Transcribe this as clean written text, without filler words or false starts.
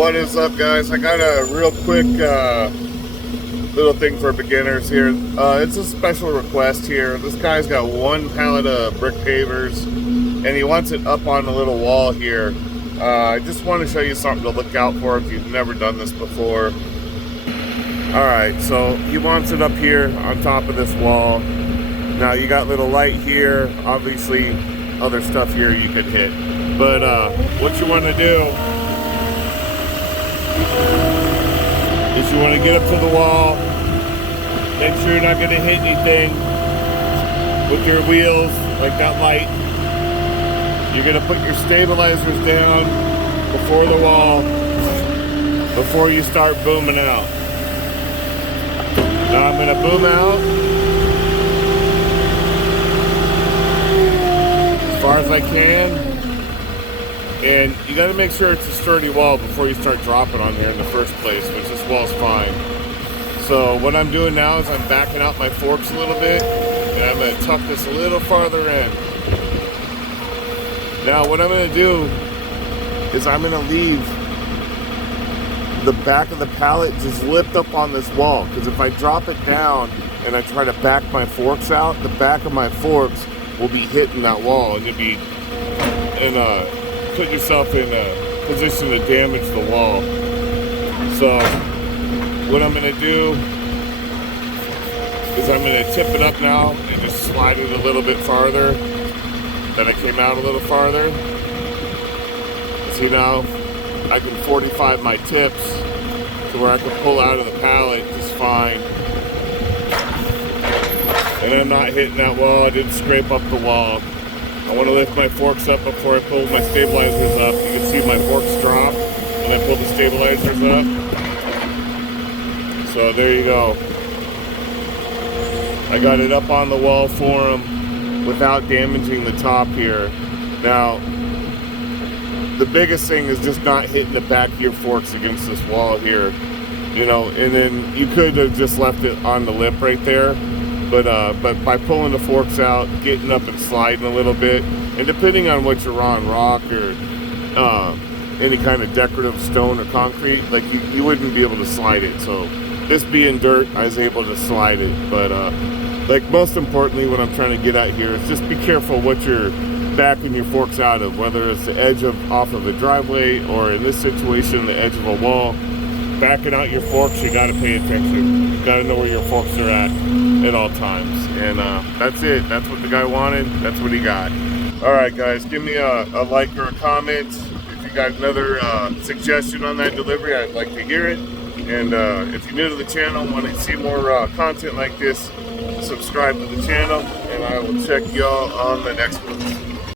What is up, guys? I got a real quick little thing for beginners here. It's a special request here. This guy's got one pallet of brick pavers and he wants it up on a little wall here. I just want to show you something to look out for if you've never done this before. Alright, so he wants it up here on top of this wall. Now you got little light here, obviously other stuff here you could hit. But what you want to do is you want to get up to the wall, make sure you're not going to hit anything with your wheels, like that light. You're going to put your stabilizers down before the wall, before you start booming out. Now I'm going to boom out as far as I can. And you got to make sure it's a sturdy wall before you start dropping on here in the first place, which this wall's fine. So what I'm doing now is I'm backing out my forks a little bit, and I'm going to tuck this a little farther in. Now what I'm going to do is I'm going to leave the back of the pallet just lift up on this wall, because if I drop it down and I try to back my forks out, the back of my forks will be hitting that wall, and you'll be put yourself in a position to damage the wall. So what I'm going to do is I'm going to tip it up now and just slide it a little bit farther. Then I came out a little farther. See, now I can 45 my tips to where I can pull out of the pallet just fine. And I'm not hitting that wall. I didn't scrape up the wall. I want to lift my forks up before I pull my stabilizers up. You can see my forks drop when I pull the stabilizers up. So there you go. I got it up on the wall for them without damaging the top here. Now, the biggest thing is just not hitting the back of your forks against this wall here. You know, and then you could have just left it on the lip right there. But by pulling the forks out, getting up and sliding a little bit, and depending on what you're on, rock or any kind of decorative stone or concrete, like you wouldn't be able to slide it. So this being dirt, I was able to slide it. But like most importantly, what I'm trying to get at here is just be careful what you're backing your forks out of, whether it's the edge of off of a driveway or in this situation, the edge of a wall. Backing out your forks, you got to pay attention. You got to know where your forks are at all times. And that's it. That's what the guy wanted. That's what he got. All right, guys, give me a like or a comment. If you got another suggestion on that delivery, I'd like to hear it. And if you're new to the channel and want to see more content like this, subscribe to the channel, and I will check y'all on the next one.